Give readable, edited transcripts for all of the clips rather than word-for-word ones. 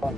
The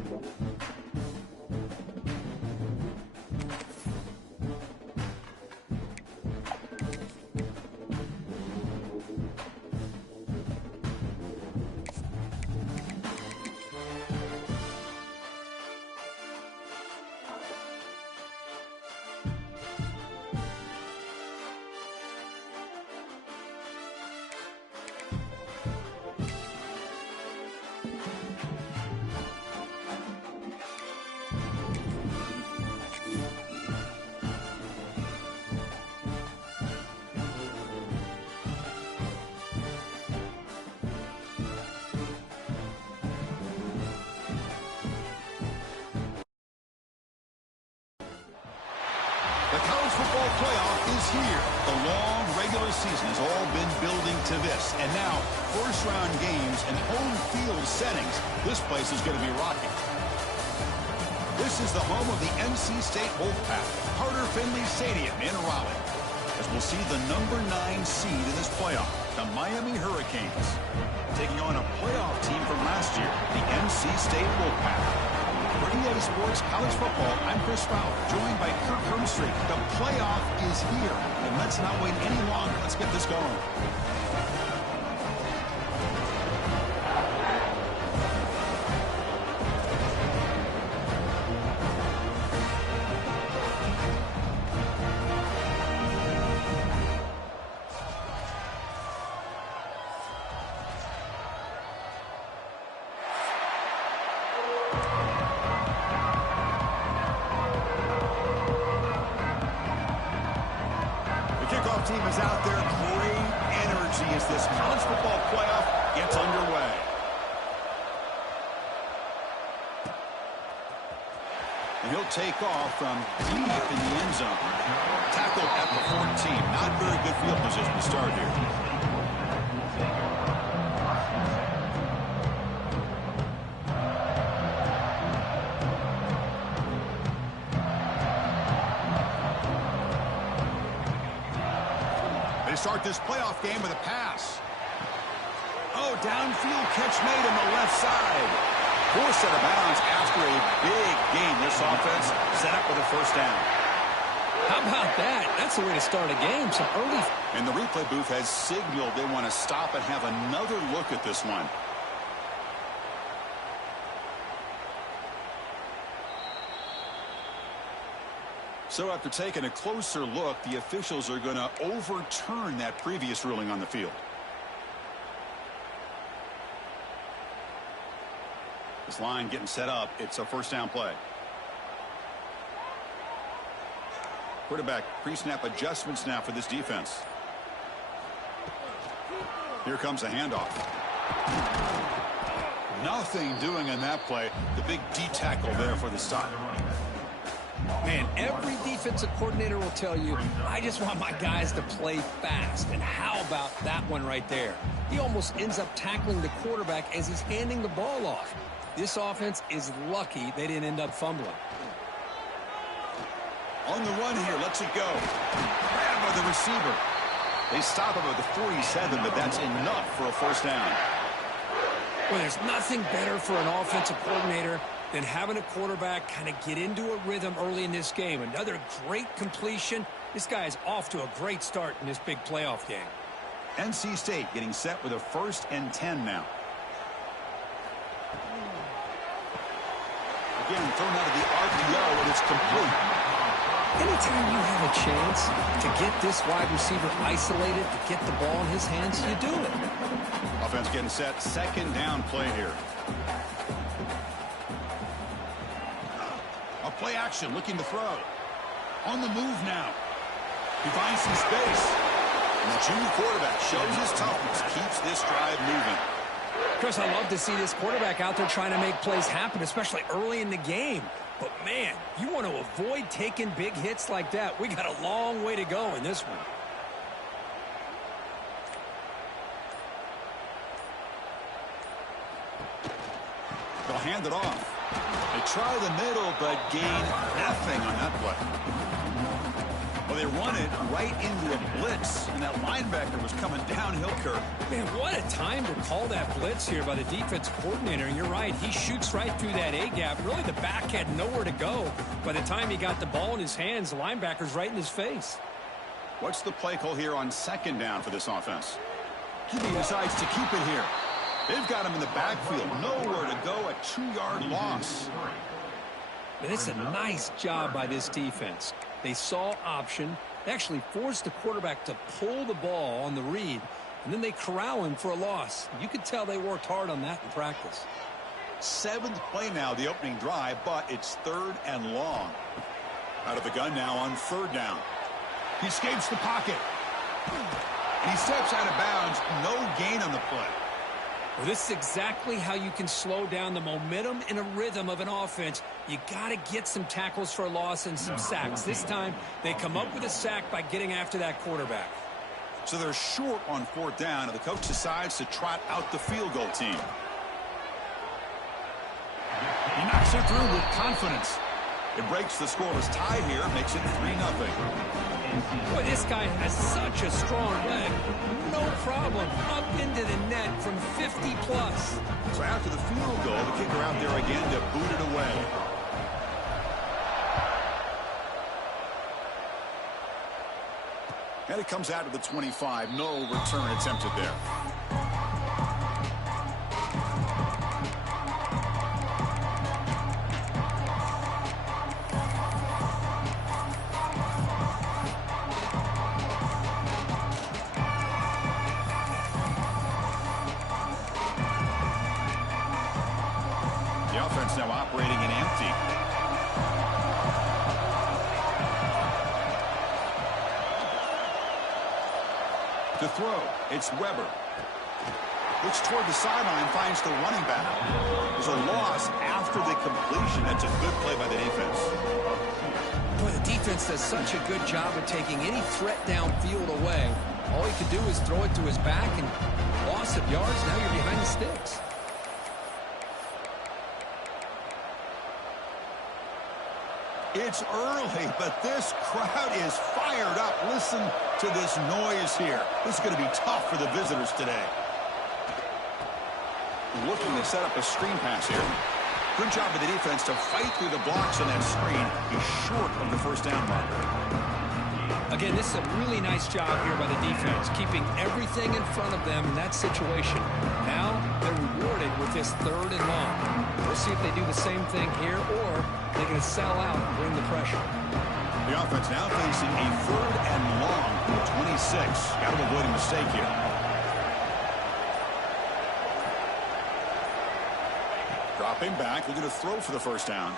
college football playoff is here. The long regular season has all been building to this. And now, first-round games and home field settings. This place is going to be rocking. This is the home of the NC State Wolfpack, Carter Finley Stadium in Raleigh, as we'll see the number 9 seed in this playoff, the Miami Hurricanes, taking on a playoff team from last year, the NC State Wolfpack. For EA Sports College Football, I'm Chris Fowler, joined by Kirk Hermstreet. The playoff is here, and let's not wait any longer. Let's get this going. Team is out there. Great energy as this college football playoff gets underway. And he'll take off from deep in the end zone. Tackled at the 14. Not very good field position to start here. Start this playoff game with a pass. Oh, downfield catch made on the left side. Forced out of bounds after a big gain. This offense set up with a first down. How about that? That's the way to start a game. Some early. And the replay booth has signaled they want to stop and have another look at this one. So after taking a closer look, the officials are going to overturn that previous ruling on the field. This line getting set up. It's a first down play. Quarterback pre-snap adjustments now for this defense. Here comes a handoff. Nothing doing in that play. The big D tackle there for the stop. Man, every defensive coordinator will tell you, I just want my guys to play fast. And how about that one right there? He almost ends up tackling the quarterback as he's handing the ball off. This offense is lucky they didn't end up fumbling. On the run here, lets it go. Grab by the receiver. They stop him at the 47, but that's enough for a first down. Well, there's nothing better for an offensive coordinator than having a quarterback kind of get into a rhythm early in this game. Another great completion. This guy is off to a great start in this big playoff game. NC State getting set with a 1st and 10 now. Again, thrown out of the RPO, and it's complete. Anytime you have a chance to get this wide receiver isolated, to get the ball in his hands, you do it. Offense getting set. 2nd down play here. A play action, looking to throw. On the move now. He finds some space. And the junior quarterback shows his toughness, keeps this drive moving. Chris, I love to see this quarterback out there trying to make plays happen, especially early in the game. But, man, you want to avoid taking big hits like that. We got a long way to go in this one. They'll hand it off. They try the middle, but gain nothing on that play. Well, they run it right into a blitz, and that linebacker was coming downhill, Kirk. Man, what a time to call that blitz here by the defense coordinator. And you're right, he shoots right through that A-gap. Really, the back had nowhere to go. By the time he got the ball in his hands, the linebacker's right in his face. What's the play call here on second down for this offense? He decides to keep it here. They've got him in the backfield. Nowhere to go, a 2-yard loss. But it's a nice job by this defense. They saw option. They actually forced the quarterback to pull the ball on the read, and then they corral him for a loss. You could tell they worked hard on that in practice. 7th play now, the opening drive, but it's 3rd and long. Out of the gun now on 3rd down. He escapes the pocket. He steps out of bounds. No gain on the play. Well, this is exactly how you can slow down the momentum and a rhythm of an offense. You got to get some tackles for a loss and some sacks. This time, they come up with a sack by getting after that quarterback. So they're short on 4th down, and the coach decides to trot out the field goal team. He knocks it through with confidence. It breaks the scoreless tie here, makes it 3-0. Boy, this guy has such a strong leg. No problem. Up into the net from 50-plus. So after the field goal, the kicker out there again to boot it away. And it comes out to the 25. No return attempted there. Now operating in empty. To throw, it's Weber. Looks toward the sideline, finds the running back. There's a loss after the completion. That's a good play by the defense. Boy, the defense does such a good job of taking any threat downfield away. All he could do is throw it to his back, and loss of yards. Now you're behind the sticks. It's early, but this crowd is fired up. Listen to this noise here. This is going to be tough for the visitors today. Looking to set up a screen pass here. Good job of the defense to fight through the blocks on that screen. He's short of the first down marker. Again, this is a really nice job here by the defense, keeping everything in front of them in that situation. Now they're rewarded with this 3rd and long. We'll see if they do the same thing here, or they're going to sell out and bring the pressure. The offense now facing a 3rd and long from the 26. Got to avoid a mistake here. Dropping back, looking to throw for the first down.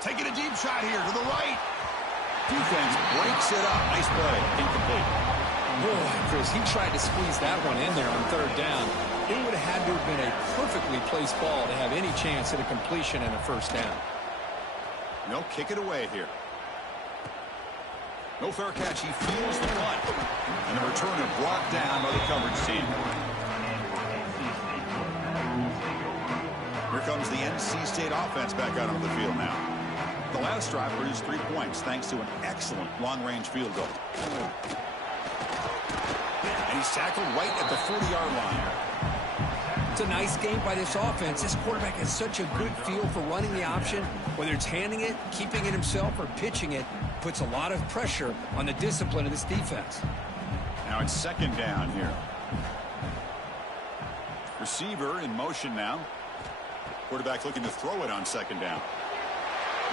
Taking a deep shot here to the right. Defense breaks it up. Nice play. Incomplete. Boy, Chris, he tried to squeeze that one in there on 3rd down. It would have had to have been a perfectly placed ball to have any chance at a completion and a first down. No, kick it away here. No fair catch. He feels the punt. And the returner brought down by the coverage team. Here comes the NC State offense back out on the field now. The last drive produced 3 points thanks to an excellent long-range field goal. And he's tackled right at the 40-yard line. It's a nice game by this offense. This quarterback has such a good feel for running the option. Whether it's handing it, keeping it himself, or pitching it, puts a lot of pressure on the discipline of this defense. Now it's 2nd down here. Receiver in motion now. Quarterback looking to throw it on 2nd down.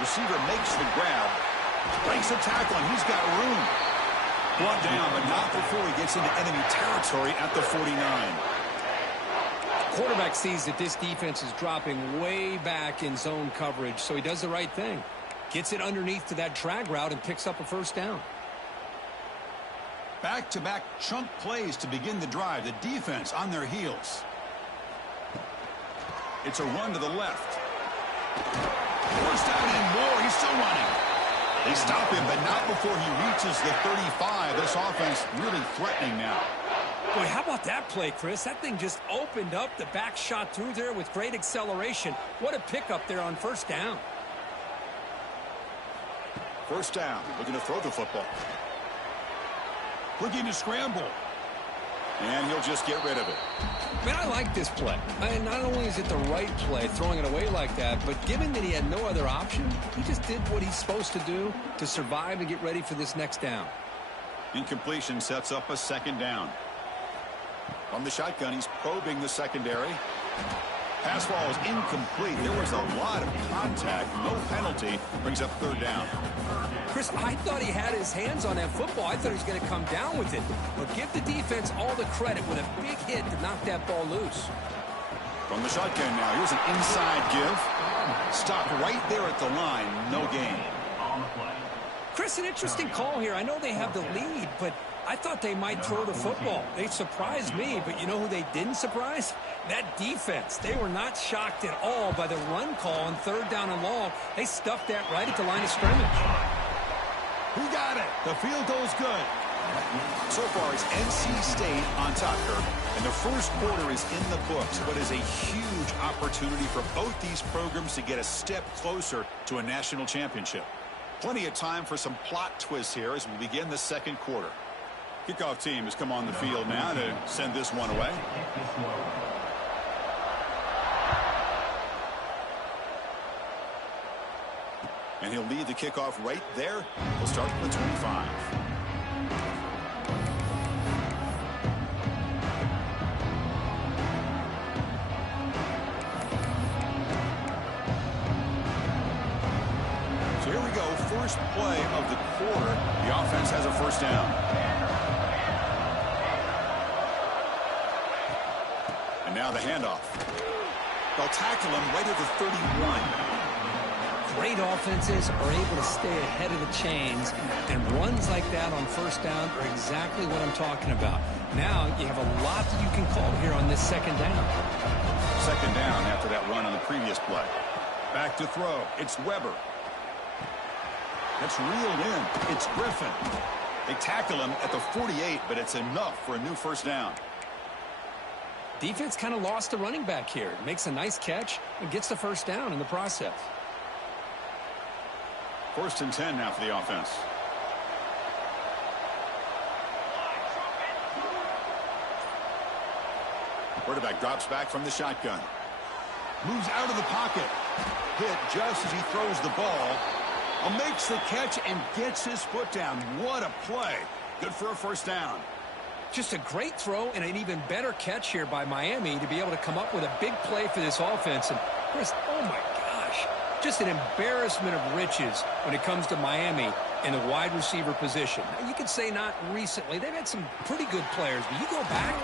Receiver makes the grab, breaks a tackle, and he's got room. Brought down, but not before he gets into enemy territory at the 49. Quarterback sees that this defense is dropping way back in zone coverage, so he does the right thing. Gets it underneath to that drag route and picks up a first down. Back-to-back chunk plays to begin the drive. The defense on their heels. It's a run to the left. First down and more. He's still running. They stop him, but not before he reaches the 35. This offense really threatening now. Boy, how about that play, Chris? That thing just opened up. The back shot through there with great acceleration. What a pickup there on first down. First down, looking to throw the football. Looking to scramble. And he'll just get rid of it. Man, I like this play. And not only is it the right play, throwing it away like that, but given that he had no other option, he just did what he's supposed to do to survive and get ready for this next down. Incompletion sets up a second down. From the shotgun, he's probing the secondary. Pass ball is incomplete. There was a lot of contact. No penalty. Brings up third down. Chris, I thought he had his hands on that football. I thought he was going to come down with it. But give the defense all the credit with a big hit to knock that ball loose. From the shotgun now. Here's an inside give. Stopped right there at the line. No gain. Chris, an interesting call here. I know they have the lead, but I thought they might throw the football. They surprised me, but you know who they didn't surprise? That defense. They were not shocked at all by the run call on third down and long. They stuffed that right at the line of scrimmage. Who got it? The field goal's good. So far, it's NC State on top, Kirk. And the first quarter is in the books, but is a huge opportunity for both these programs to get a step closer to a national championship. Plenty of time for some plot twists here as we begin the second quarter. Kickoff team has come on the field now to send this one away. And he'll lead the kickoff right there. He'll start from the 25. So here we go. First play of the quarter. The offense has a first down. And now the handoff. They'll tackle him right at the 31. Great offenses are able to stay ahead of the chains, and runs like that on first down are exactly what I'm talking about. Now you have a lot that you can call here on this second down. Second down after that run on the previous play. Back to throw. It's Weber. That's reeled in. It's Griffin. They tackle him at the 48, but it's enough for a new first down. Defense kind of lost the running back here. Makes a nice catch and gets the first down in the process. First and 10 now for the offense. Quarterback drops back from the shotgun. Moves out of the pocket. Hit just as he throws the ball. Makes the catch and gets his foot down. What a play. Good for a first down. Just a great throw and an even better catch here by Miami to be able to come up with a big play for this offense. And Chris, oh my gosh, just an embarrassment of riches when it comes to Miami in the wide receiver position. Now, you could say not recently. They've had some pretty good players, but you go back,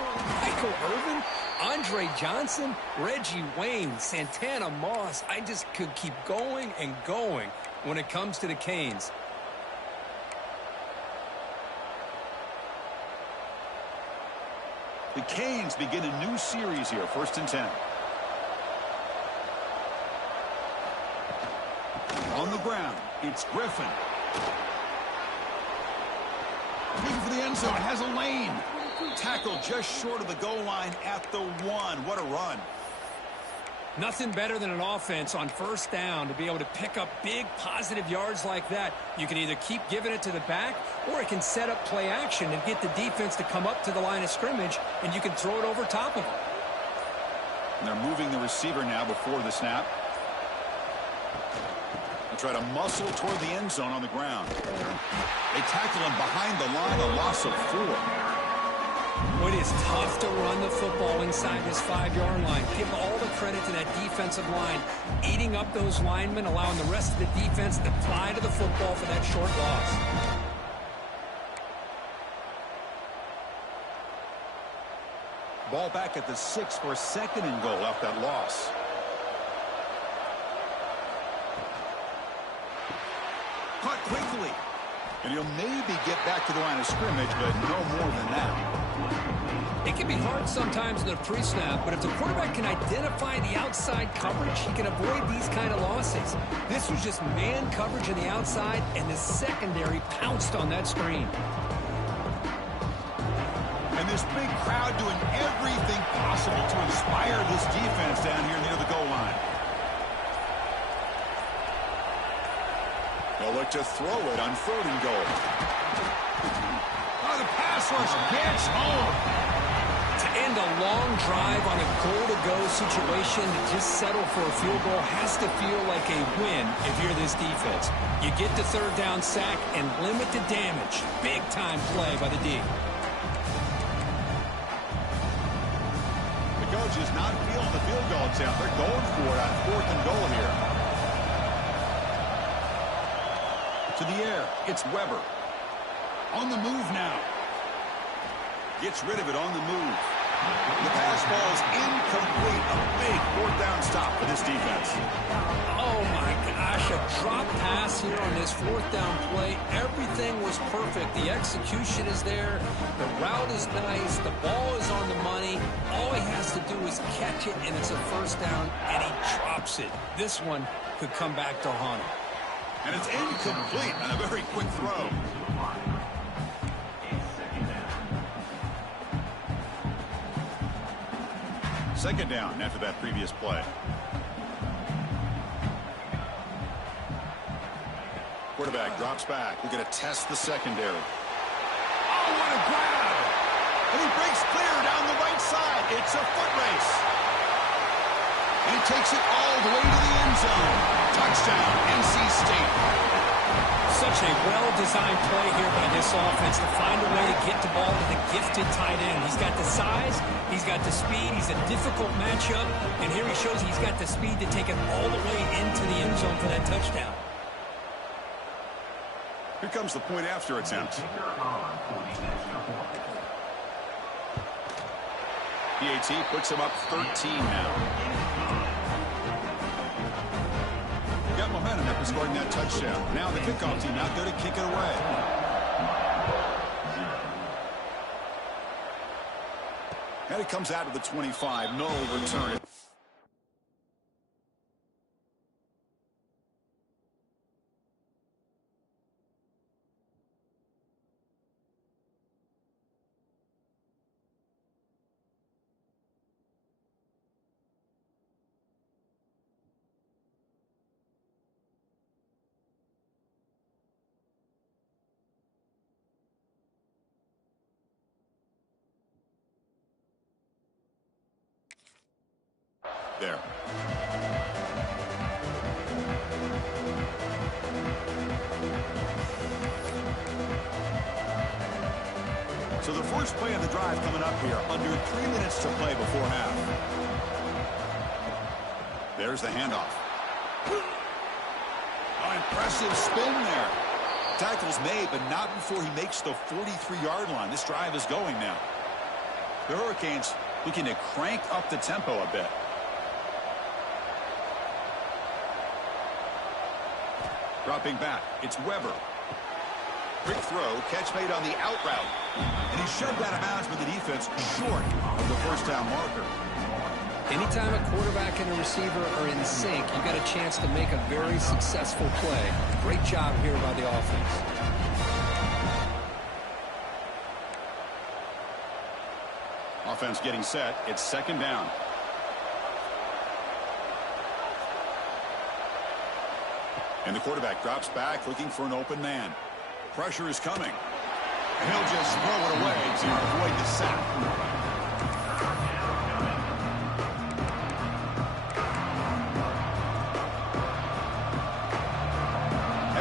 Michael Irvin, Andre Johnson, Reggie Wayne, Santana Moss. I just could keep going and going when it comes to the Canes. The Canes begin a new series here, first and 10. On the ground, it's Griffin. Looking for the end zone, has a lane. Tackle just short of the goal line at the 1. What a run. Nothing better than an offense on first down to be able to pick up big positive yards like that. You can either keep giving it to the back, or it can set up play action and get the defense to come up to the line of scrimmage, and you can throw it over top of them. And they're moving the receiver now before the snap. They try to muscle toward the end zone on the ground. They tackle him behind the line, a loss of 4. It is tough to run the football inside this 5-yard line. Give all the credit to that defensive line, eating up those linemen, allowing the rest of the defense to fly to the football for that short loss. Ball back at the 6 for a second and goal off that loss. Caught quickly. And he'll maybe get back to the line of scrimmage, but no more than that. It can be hard sometimes in the pre-snap, but if the quarterback can identify the outside coverage, he can avoid these kind of losses. This was just man coverage on the outside, and the secondary pounced on that screen. And this big crowd doing everything possible to inspire this defense down here near the goal line. They'll look to throw it on 3rd and goal. Oh, the pass rush gets home. To end a long drive on a goal-to-go situation, to just settle for a field goal has to feel like a win if you're this defense. You get the 3rd down sack and limit the damage. Big-time play by the D. The coach is not feeling the field goal attempt. They're going for it on 4th and goal here. To the air, it's Weber. On the move now. Gets rid of it on the move. The pass falls incomplete. A big 4th down stop for this defense. Oh, my gosh. A drop pass here on this 4th down play. Everything was perfect. The execution is there. The route is nice. The ball is on the money. All he has to do is catch it, and it's a 1st down, and he drops it. This one could come back to haunt him. And it's incomplete on a very quick throw. Second down after that previous play. Quarterback drops back. We're going to test the secondary. Oh, what a grab! And he breaks clear down the right side. It's a foot race. And he takes it all the way to the end zone. Touchdown, NC State. Such a well-designed play here by this offense to find a way to get the ball to the gifted tight end. He's got the size, he's got the speed, he's a difficult matchup, and here he shows he's got the speed to take it all the way into the end zone for that touchdown. Here comes the point after attempt. PAT puts him up 13 now. Got momentum after scoring that touchdown. Now the kickoff team out there to kick it away. And it comes out of the 25. No return. There. So the first play of the drive coming up here. Under 3 minutes to play before half. There's the handoff. Oh, impressive spin there. Tackle's made, but not before he makes the 43-yard line. This drive is going now. The Hurricanes looking to crank up the tempo a bit. Dropping back, it's Weber. Quick throw, catch made on the out route. And he shoved out of bounds with the defense short of the 1st down marker. Anytime a quarterback and a receiver are in sync, you got a chance to make a very successful play. Great job here by the offense. Offense getting set. It's 2nd down. And the quarterback drops back looking for an open man. Pressure is coming. And he'll just throw it away to avoid the sack.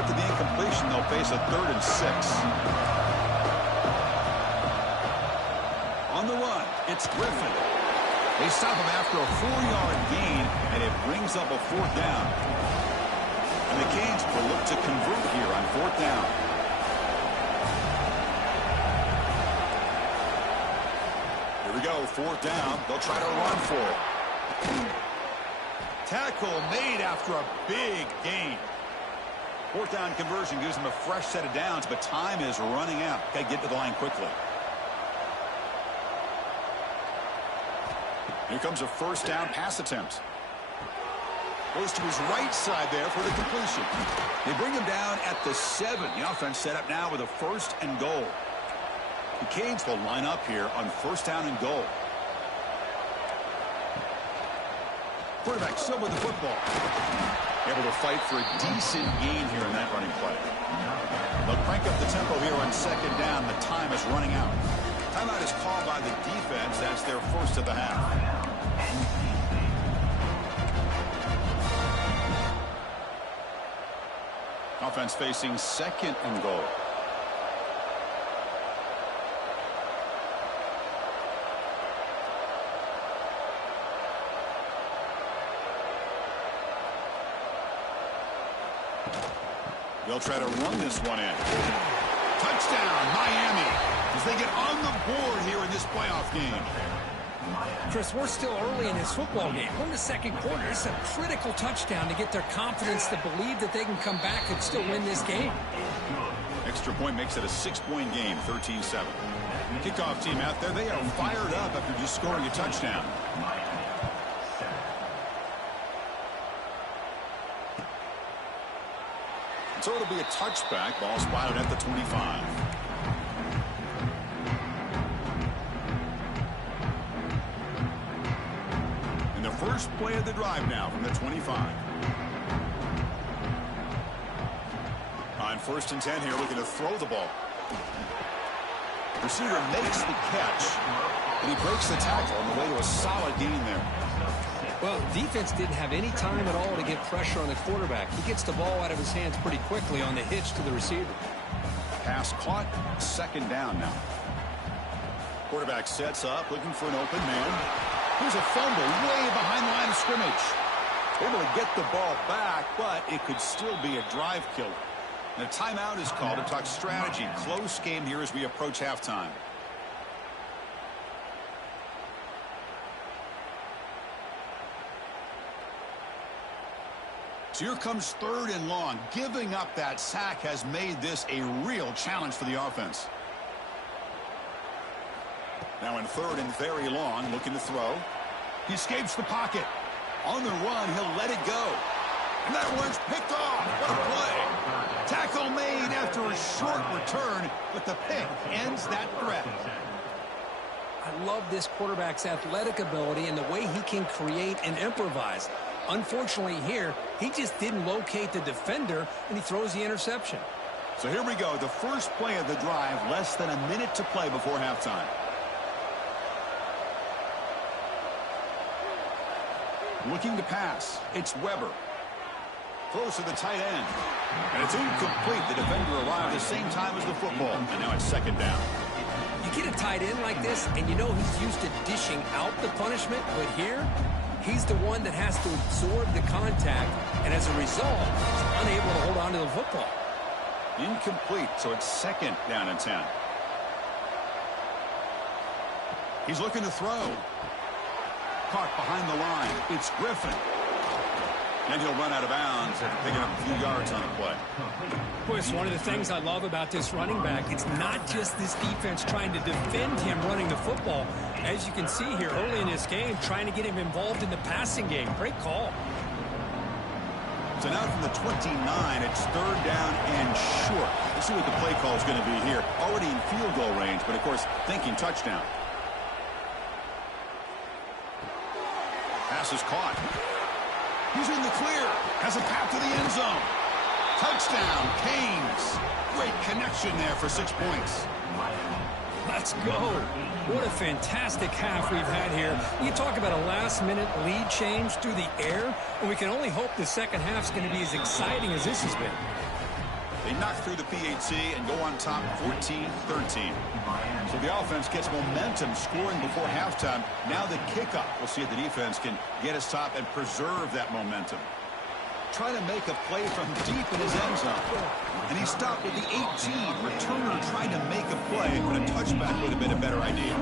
After the incompletion, they'll face a 3rd and 6. On the run, it's Griffin. They stop him after a 4-yard gain, and it brings up a 4th down. And the Canes will look to convert here on 4th down. Here we go, 4th down. They'll try to run for it. Tackle made after a big gain. 4th down conversion gives them a fresh set of downs, but time is running out. Got to get to the line quickly. Here comes a 1st down pass attempt. Goes to his right side there for the completion. They bring him down at the 7. The offense set up now with a 1st and goal. The Canes will line up here on 1st down and goal. Quarterback still with the football. Able to fight for a decent gain here in that running play. They'll crank up the tempo here on second down. The time is running out. Timeout is called by the defense. That's their first of the half. Offense facing second and goal. They'll try to run this one in. Touchdown, Miami, as they get on the board here in this playoff game. Chris, we're still early in this football game. We're in the second quarter. It's a critical touchdown to get their confidence to believe that they can come back and still win this game. Extra point makes it a 6-point game, 13-7. Kickoff team out there, they are fired up after just scoring a touchdown. So it'll be a touchback. Ball spotted at the 25. And the first play of the drive now from the 25. On 1st and 10 here, looking to throw the ball. Receiver makes the catch, and he breaks the tackle on the way to a solid gain there. Well, defense didn't have any time at all to get pressure on the quarterback. He gets the ball out of his hands pretty quickly on the hitch to the receiver. Pass caught, second down now. Quarterback sets up, looking for an open man. Here's a fumble way behind the line of scrimmage. Able to get the ball back, but it could still be a drive killer. And a timeout is called to talk strategy. Close game here as we approach halftime. So here comes 3rd and long. Giving up that sack has made this a real challenge for the offense. Now in 3rd and very long, looking to throw. He escapes the pocket. On the run, he'll let it go. And that one's picked off. What a play. Tackle made after a short return, but the pick ends that threat. I love this quarterback's athletic ability and the way he can create and improvise. Unfortunately here, he just didn't locate the defender, and he throws the interception. So here we go, the first play of the drive, less than a minute to play before halftime. Looking to pass, it's Weber. Throws to the tight end. And it's incomplete. The defender arrived the same time as the football, and now it's second down. You get a tight end like this, and you know he's used to dishing out the punishment, but here, he's the one that has to absorb the contact, and as a result, he's unable to hold on to the football. Incomplete, so it's second down and 10. He's looking to throw. Caught behind the line. It's Griffin. And he'll run out of bounds after picking up a few yards on the play. Boy, it's one of the things I love about this running back. It's not just this defense trying to defend him running the football. As you can see here early in this game, trying to get him involved in the passing game. Great call. So now from the 29, it's 3rd down and short. Let's see what the play call is going to be here. Already in field goal range, but of course, thinking touchdown. Pass is caught. He's in the clear. Has a path to the end zone. Touchdown, Canes. Great connection there for 6 points. Let's go. What a fantastic half we've had here. You talk about a last-minute lead change through the air, and we can only hope the second half's going to be as exciting as this has been. They knock through the PAT and go on top 14-13. So the offense gets momentum scoring before halftime. Now the kickoff. We'll see if the defense can get us top and preserve that momentum. Trying to make a play from deep in his end zone. And he stopped at the 18. Returner trying to make a play, but a touchback would have been a better idea.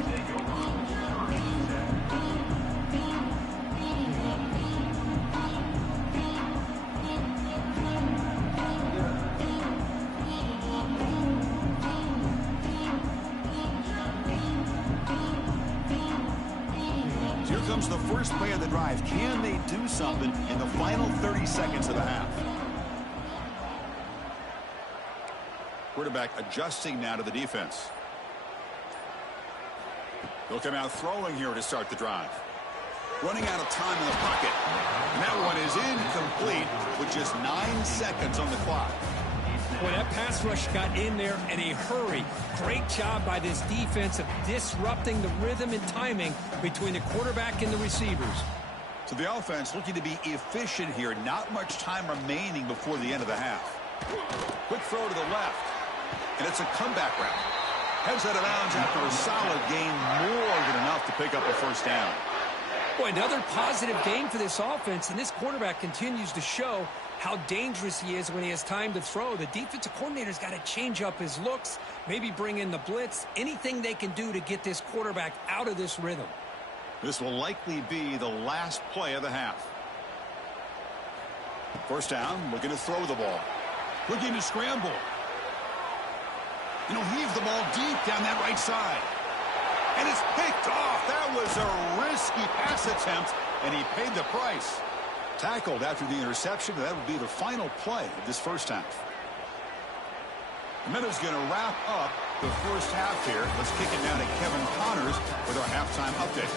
Comes the first play of the drive. Can they do something in the final 30 seconds of the half? Quarterback adjusting now to the defense. He'll come out throwing here to start the drive. Running out of time in the pocket. And that one is incomplete with just 9 seconds on the clock. Boy, that pass rush got in there in a hurry. Great job by this defense of disrupting the rhythm and timing between the quarterback and the receivers. So the offense looking to be efficient here. Not much time remaining before the end of the half. Quick throw to the left. And it's a comeback route. Heads out of bounds after a solid gain, more than enough to pick up a first down. Boy, another positive game for this offense, and this quarterback continues to show how dangerous he is when he has time to throw. The defensive coordinator's got to change up his looks, maybe bring in the blitz, anything they can do to get this quarterback out of this rhythm. This will likely be the last play of the half. First down, looking to throw the ball. Looking to scramble. And he'll heave the ball deep down that right side. And it's picked off. That was a risky pass attempt, and he paid the price. Tackled after the interception, and that will be the final play of this first half. The Meadows going to wrap up the first half here. Let's kick it down to Kevin Connors with our halftime update.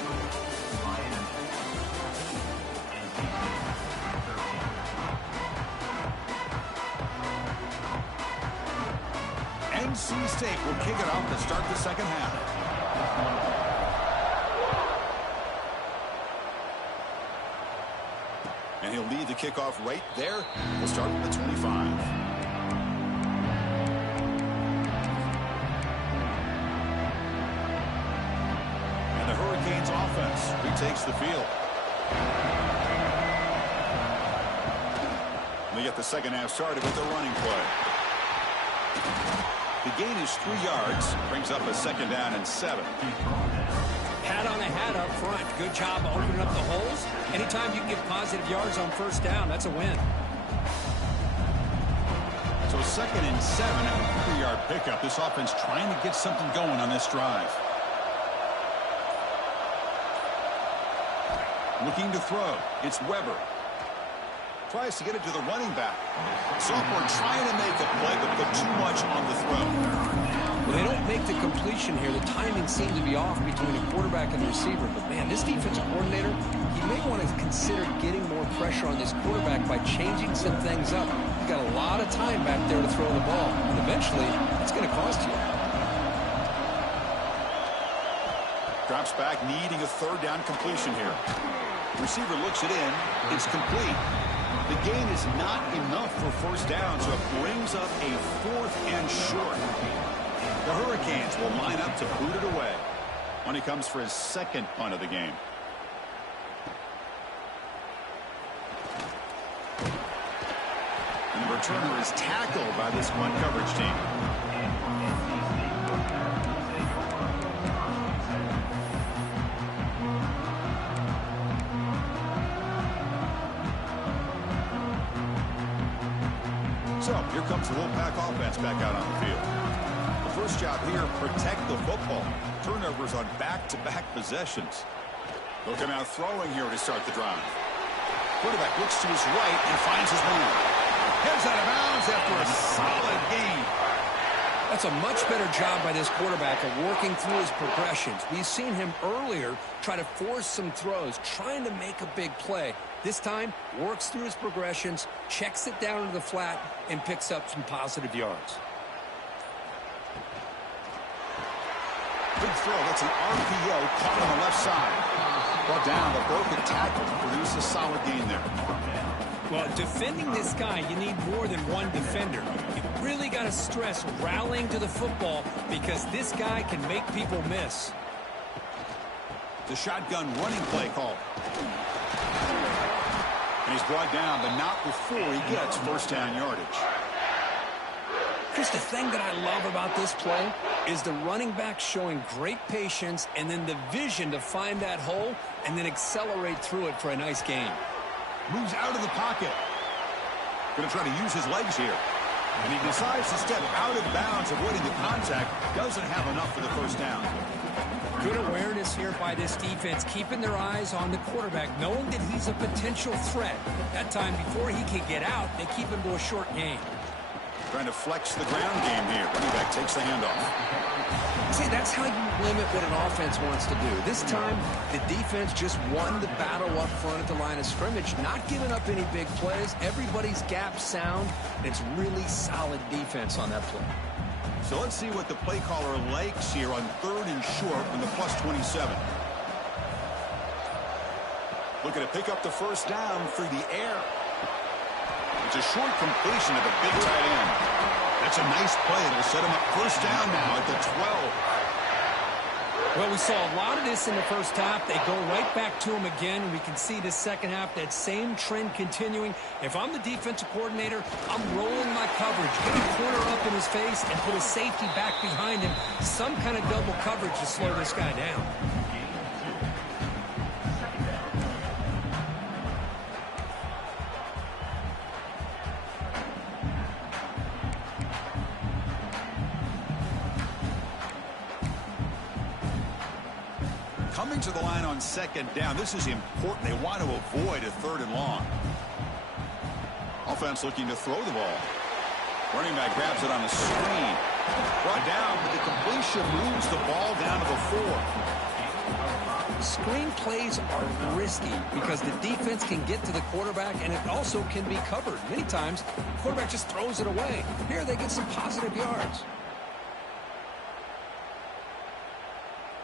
NC State will kick it off to start the second half. And he'll lead the kickoff right there. We'll start with the 25. And the Hurricanes offense retakes the field. They get the second half started with the running play. The gain is 3 yards, brings up a second down and 7. Hat on a hat up front. Good job opening up the holes. Anytime you can get positive yards on first down, that's a win. So second and 7 and a 3-yard pickup. This offense trying to get something going on this drive. Looking to throw. It's Weber. Tries to get it to the running back. Sophomore trying to make a play, but put too much on the throw. Well, they don't make the completion here. The timing seemed to be off between a quarterback and the receiver. But, man, this defensive coordinator, he may want to consider getting more pressure on this quarterback by changing some things up. He's got a lot of time back there to throw the ball. And eventually, it's going to cost you. Drops back, needing a third down completion here. Receiver looks it in. It's complete. The gain is not enough for first down, so it brings up a 4th and short. The Hurricanes will line up to boot it away when he comes for his second punt of the game. And the returner is tackled by this punt coverage team. So here comes the Wolfpack offense back out on the field. The first job here, protect the football. Turnovers on back-to-back possessions. They'll come out throwing here to start the drive. Quarterback looks to his right and finds his man. Heads out of bounds after a solid gain. That's a much better job by this quarterback of working through his progressions. We've seen him earlier try to force some throws, trying to make a big play. This time, works through his progressions, checks it down to the flat, and picks up some positive yards. Big throw. That's an RPO caught on the left side. Brought down, the broken tackle to produce a solid gain there. Well, defending this guy, you need more than one defender. You really got to stress rallying to the football because this guy can make people miss. The shotgun running play call. And he's brought down, but not before he gets first down yardage. Chris, the thing that I love about this play is the running back showing great patience and then the vision to find that hole and then accelerate through it for a nice gain. Moves out of the pocket. Going to try to use his legs here. And he decides to step out of bounds, avoiding the contact. Doesn't have enough for the first down. Good awareness here by this defense, keeping their eyes on the quarterback, knowing that he's a potential threat. That time, before he can get out, they keep him to a short gain. Trying to flex the ground game here. Running back takes the handoff. See, that's how you limit what an offense wants to do. This time, the defense just won the battle up front at the line of scrimmage, not giving up any big plays. Everybody's gap sound. It's really solid defense on that play. So let's see what the play caller likes here on 3rd and short from the +27. Looking to pick up the first down through the air. It's a short completion to the big tight end. That's a nice play. It'll set him up first down now at the 12. Well, we saw a lot of this in the first half. They go right back to him again. We can see the second half, that same trend continuing. If I'm the defensive coordinator, I'm rolling my coverage, get a corner up in his face, and put a safety back behind him. Some kind of double coverage to slow this guy down. Coming to the line on 2nd down. This is important. They want to avoid a 3rd and long. Offense looking to throw the ball. Running back grabs it on a screen. Brought down, but the completion moves the ball down to the 4. Screen plays are risky because the defense can get to the quarterback, and it also can be covered. Many times, the quarterback just throws it away. Here, they get some positive yards.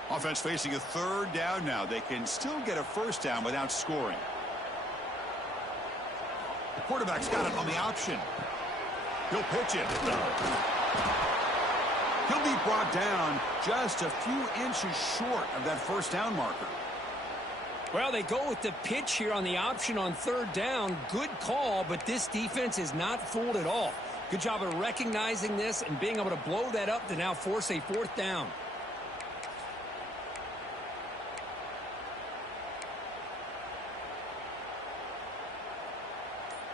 Offense facing a 3rd down now. They can still get a first down without scoring. The quarterback's got it on the option. He'll pitch it. He'll be brought down just a few inches short of that first down marker. Well, they go with the pitch here on the option on 3rd down. Good call, but this defense is not fooled at all. Good job of recognizing this and being able to blow that up to now force a 4th down.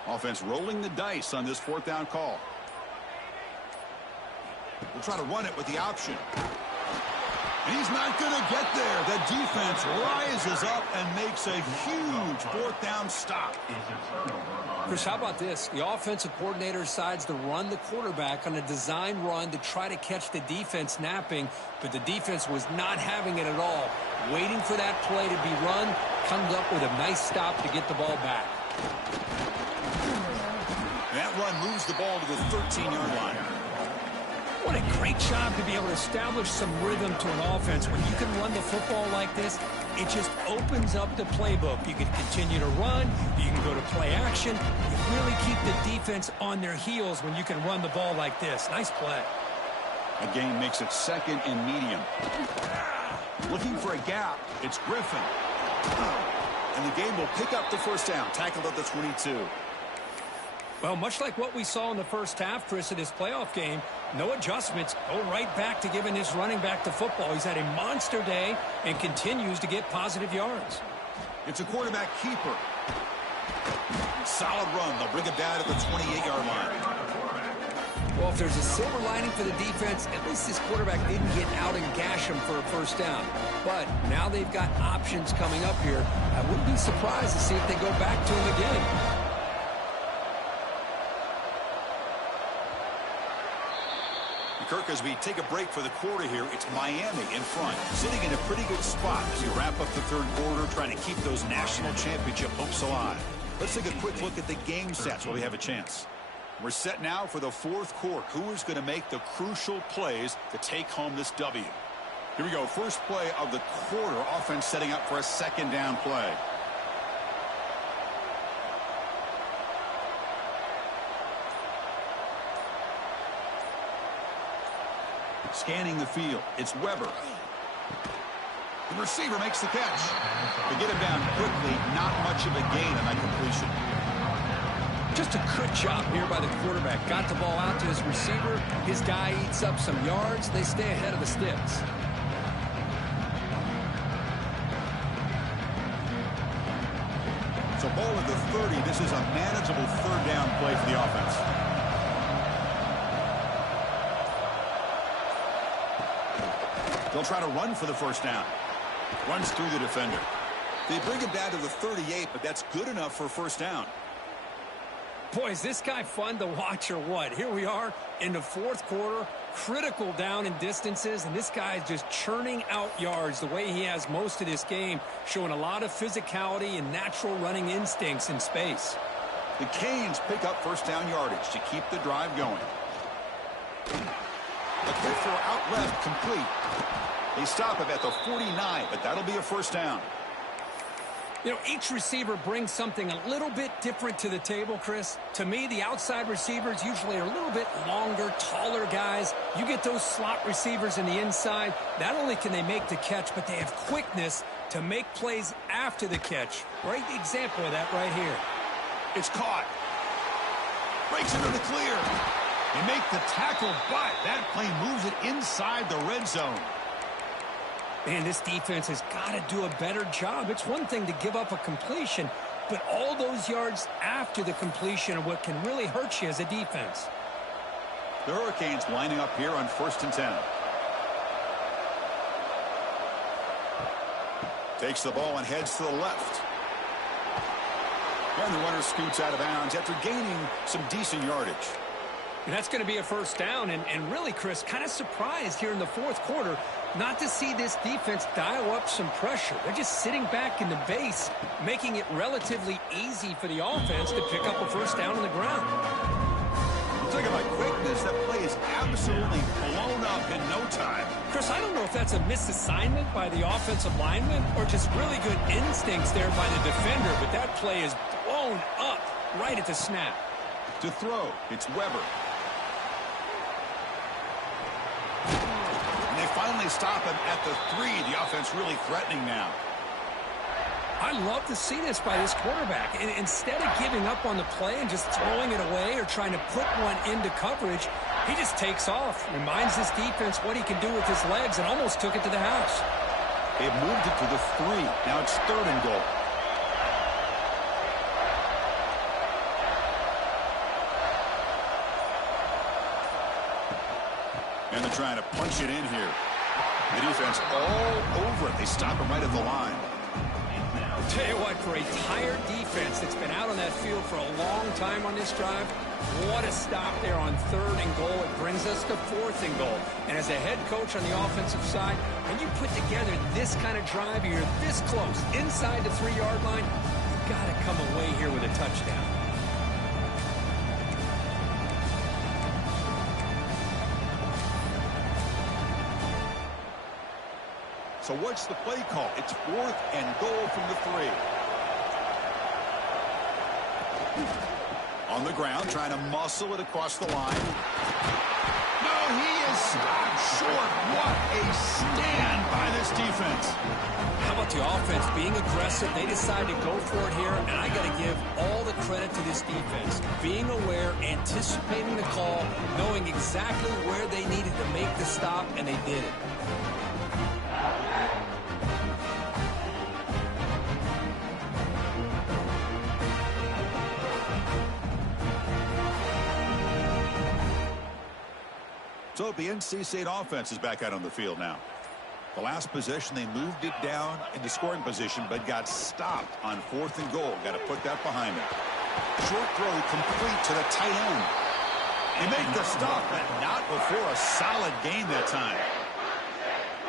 Offense rolling the dice on this 4th down call. We'll try to run it with the option. And he's not going to get there. The defense rises up and makes a huge 4th down stop. Chris, how about this? The offensive coordinator decides to run the quarterback on a design run to try to catch the defense napping, but the defense was not having it at all. Waiting for that play to be run, comes up with a nice stop to get the ball back. That run moves the ball to the 13-yard line. What a great job to be able to establish some rhythm to an offense. When you can run the football like this, it just opens up the playbook. You can continue to run. You can go to play action. You really keep the defense on their heels when you can run the ball like this. Nice play. A gain makes it 2nd and medium. Looking for a gap. It's Griffin. And the game will pick up the first down. Tackled at the 22. Well, much like what we saw in the first half, Chris, of this playoff game, no adjustments. Go right back to giving this running back the football. He's had a monster day and continues to get positive yards. It's a quarterback keeper. Solid run. They'll bring it down at the 28-yard line. Well, if there's a silver lining for the defense, at least this quarterback didn't get out and gash him for a first down. But now they've got options coming up here. I wouldn't be surprised to see if they go back to him again. Kirk, as we take a break for the quarter here, it's Miami in front, sitting in a pretty good spot as we wrap up the 3rd quarter, trying to keep those national championship hopes alive. Let's take a quick look at the game stats while we have a chance. We're set now for the 4th quarter. Who is going to make the crucial plays to take home this W? Here we go. First play of the quarter. Offense setting up for a 2nd down play. Scanning the field. It's Weber. The receiver makes the catch. To get him down quickly, not much of a gain on that completion. Just a good job here by the quarterback. Got the ball out to his receiver. His guy eats up some yards. They stay ahead of the sticks. So ball at the 30. This is a manageable 3rd down play for the offense. They'll try to run for the first down. Runs through the defender. They bring him down to the 38, but that's good enough for a first down. Boy, is this guy fun to watch or what? Here we are in the fourth quarter, critical down in distances, and this guy is just churning out yards the way he has most of this game, showing a lot of physicality and natural running instincts in space. The Canes pick up first down yardage to keep the drive going. A quick throw out left, complete. They stop him at the 49, but that'll be a first down. You know, each receiver brings something a little bit different to the table, Chris. To me, the outside receivers usually are a little bit longer, taller guys. You get those slot receivers in the inside, not only can they make the catch, but they have quickness to make plays after the catch. Great example of that right here. It's caught. Breaks into the clear. They make the tackle, but that play moves it inside the red zone. Man, this defense has got to do a better job. It's one thing to give up a completion, but all those yards after the completion are what can really hurt you as a defense. The Hurricanes lining up here on 1st and 10. Takes the ball and heads to the left. And the runner scoots out of bounds after gaining some decent yardage. And that's going to be a first down, and really, Chris, kind of surprised here in the fourth quarter not to see this defense dial up some pressure. They're just sitting back in the base, making it relatively easy for the offense to pick up a first down on the ground. Talking about quickness, that play is absolutely blown up in no time. Chris, I don't know if that's a misassignment by the offensive lineman or just really good instincts there by the defender, but that play is blown up right at the snap. To throw, it's Weber. And they finally stop him at the 3. The offense really threatening now. I love to see this by this quarterback. And instead of giving up on the play and just throwing it away or trying to put one into coverage, he just takes off, reminds this defense what he can do with his legs, and almost took it to the house. They've moved it to the 3. Now it's 3rd and goal. And they're trying to punch it in here. The defense all over it. They stop him right at the line. Tell you what, for a tired defense that's been out on that field for a long time on this drive, what a stop there on 3rd and goal. It brings us to 4th and goal. And as a head coach on the offensive side, when you put together this kind of drive, you're this close, inside the 3-yard line, you've got to come away here with a touchdown. So what's the play call? It's 4th and goal from the 3. On the ground, trying to muscle it across the line. No, he is stopped short. What a stand by this defense. How about the offense being aggressive? They decide to go for it here, and I got to give all the credit to this defense. Being aware, anticipating the call, knowing exactly where they needed to make the stop, and they did it. So the NC State offense is back out on the field now. The last possession, they moved it down into scoring position, but got stopped on 4th and goal. Got to put that behind them. Short throw complete to the tight end. They make the stop, but not before a solid gain that time.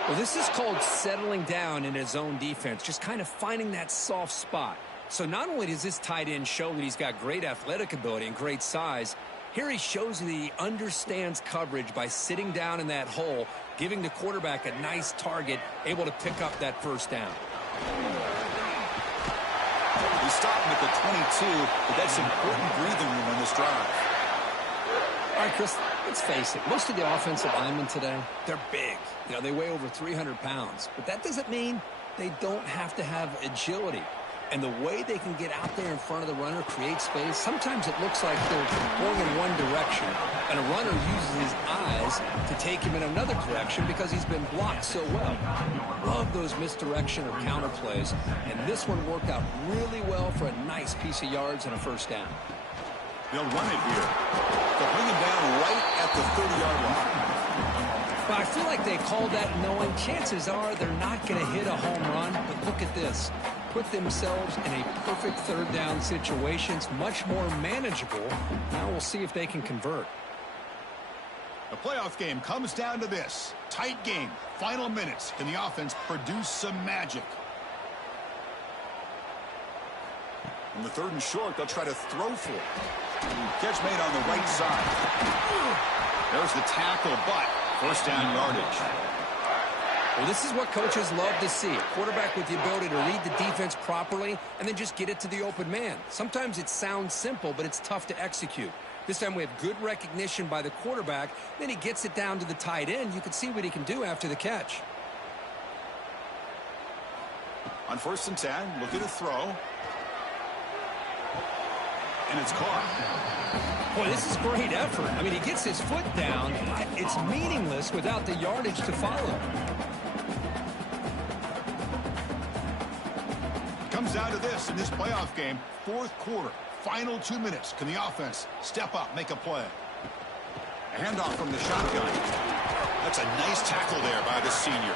Well, this is called settling down in his own defense, just kind of finding that soft spot. So not only does this tight end show that he's got great athletic ability and great size, here he shows that he understands coverage by sitting down in that hole, giving the quarterback a nice target, able to pick up that first down. He stopped him at the 22, but that's important breathing room on this drive. All right, Chris, let's face it. Most of the offensive linemen today, they're big. You know, they weigh over 300 pounds. But that doesn't mean they don't have to have agility. And the way they can get out there in front of the runner, create space, sometimes it looks like they're going in one direction, and a runner uses his eyes to take him in another direction because he's been blocked so well. Love those misdirection or counter plays, and this one worked out really well for a nice piece of yards and a first down. They'll run it here. They'll bring him down right at the 30-yard line. But I feel like they called that knowing chances are they're not going to hit a home run. But look at this. put themselves in a perfect third down situation. It's much more manageable. Now we'll see if they can convert. The playoff game comes down to this. Tight game. Final minutes. Can the offense produce some magic? On the 3rd and short, they'll try to throw for it. Catch made on the right side. There's the tackle, but first down yardage. Well, this is what coaches love to see. A quarterback with the ability to read the defense properly and then just get it to the open man. Sometimes it sounds simple, but it's tough to execute. This time we have good recognition by the quarterback. Then he gets it down to the tight end. You can see what he can do after the catch. On 1st and 10, looking to throw. And it's caught. Boy, this is great effort. I mean, he gets his foot down. It's meaningless without the yardage to follow. Comes down to this in this playoff game. 4th quarter. Final 2 minutes. Can the offense step up, make a play? A handoff from the shotgun. That's a nice tackle there by the senior.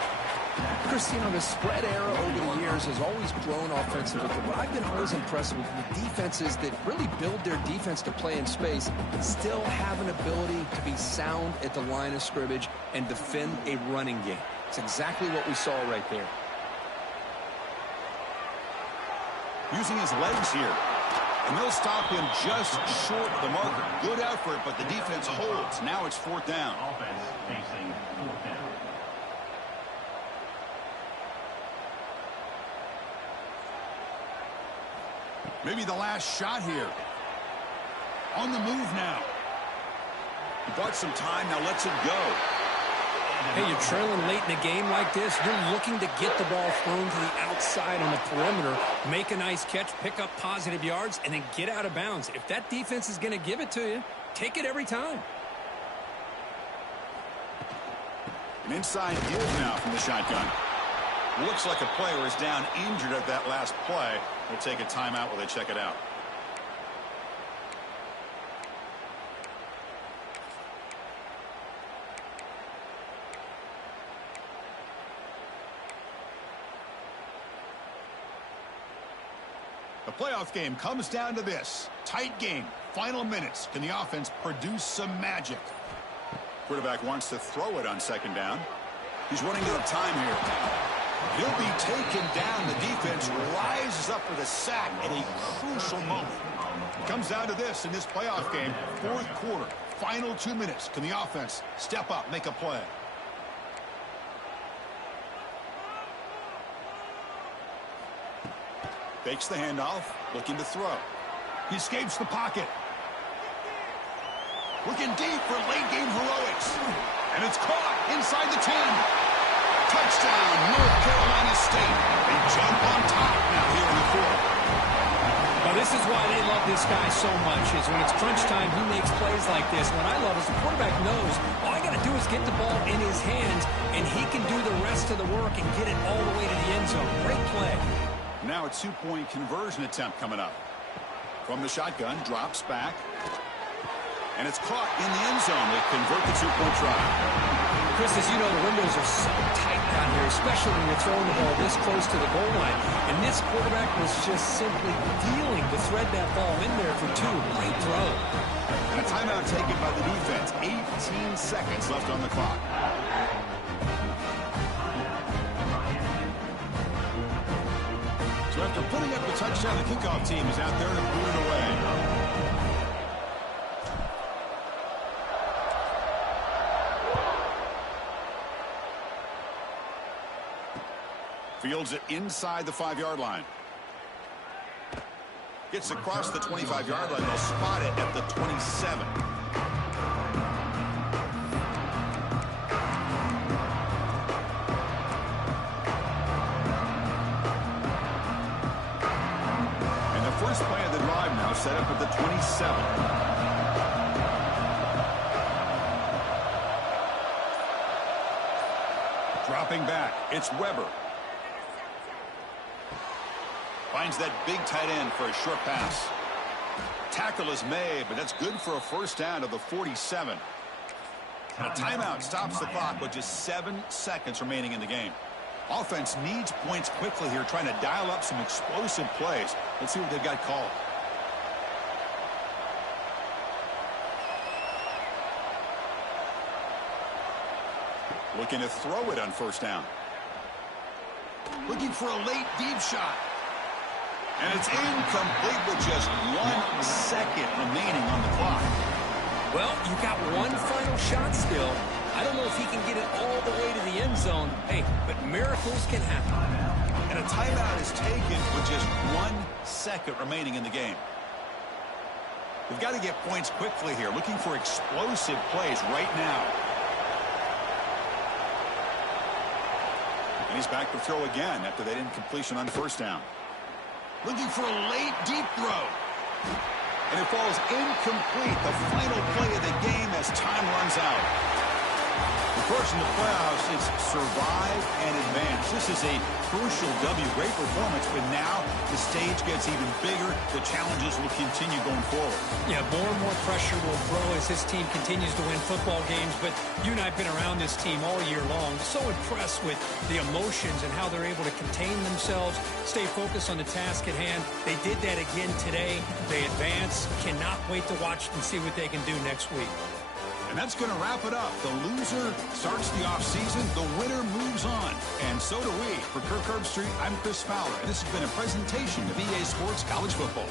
Chris, you know, the spread era over the years has always grown offensively. But I've been always impressed with the defenses that really build their defense to play in space, but still have an ability to be sound at the line of scrimmage and defend a running game. It's exactly what we saw right there. Using his legs here. And they'll stop him just short of the marker. Good effort, but the defense holds. Now it's 4th down. Offense facing 4th down. Maybe the last shot here. On the move now. He bought some time, now lets it go. Hey, you're trailing late in a game like this. You're looking to get the ball thrown to the outside on the perimeter, make a nice catch, pick up positive yards, and then get out of bounds. If that defense is going to give it to you, take it every time. An inside give now from the shotgun. Looks like a player is down injured at that last play. We'll take a timeout while they check it out. The playoff game comes down to this. Tight game. Final minutes. Can the offense produce some magic? Quarterback wants to throw it on 2nd down. He's running out of time here. He'll be taken down. The defense rises up with a sack at a crucial moment. Comes down to this in this playoff game. 4th quarter. Final 2 minutes. Can the offense step up, make a play? Fakes the handoff, looking to throw. He escapes the pocket. Looking deep for late-game heroics. And it's caught inside the 10. Touchdown, North Carolina State. They jump on top now here in the 4th. Well, this is why they love this guy so much, is when it's crunch time, he makes plays like this. What I love is the quarterback knows all I got to do is get the ball in his hands, and he can do the rest of the work and get it all the way to the end zone. Great play. Now a 2-point conversion attempt coming up. From the shotgun, drops back. And it's caught in the end zone. They convert the 2-point try. Chris, as you know, the windows are so tight down here, especially when you're throwing the ball this close to the goal line. And this quarterback was just simply dealing to thread that ball in there for 2. Great throw. And a timeout taken by the defense. 18 seconds left on the clock. So after putting up the touchdown, the kickoff team is out there to boot it away. Fields it inside the 5-yard line. Gets across the 25-yard line. They'll spot it at the 27. And the first play of the drive now set up at the 27. Dropping back, it's Weber. Finds that big tight end for a short pass. Tackle is made, but that's good for a first down to the 47. And a timeout stops the clock with just 7 seconds remaining in the game. Offense needs points quickly here, trying to dial up some explosive plays. Let's see what they've got called. Looking to throw it on first down. Looking for a late deep shot. And it's incomplete with just 1 second remaining on the clock. Well, you got one final shot still. I don't know if he can get it all the way to the end zone. Hey, but miracles can happen. And a timeout is taken with just 1 second remaining in the game. We've got to get points quickly here. Looking for explosive plays right now. And he's back to throw again after that incompletion on first down. Looking for a late deep throw. And it falls incomplete. The final play of the game as time runs out. Of course, in the playoffs, it's survive and advance. This is a crucial W. Great performance, but now the stage gets even bigger. The challenges will continue going forward. Yeah, more and more pressure will grow as this team continues to win football games. But you and I have been around this team all year long. So impressed with the emotions and how they're able to contain themselves, stay focused on the task at hand. They did that again today. They advance. Cannot wait to watch and see what they can do next week. And that's going to wrap it up. The loser starts the offseason. The winner moves on. And so do we. For Kirk Herbstreit, I'm Chris Fowler. And this has been a presentation of EA Sports College Football.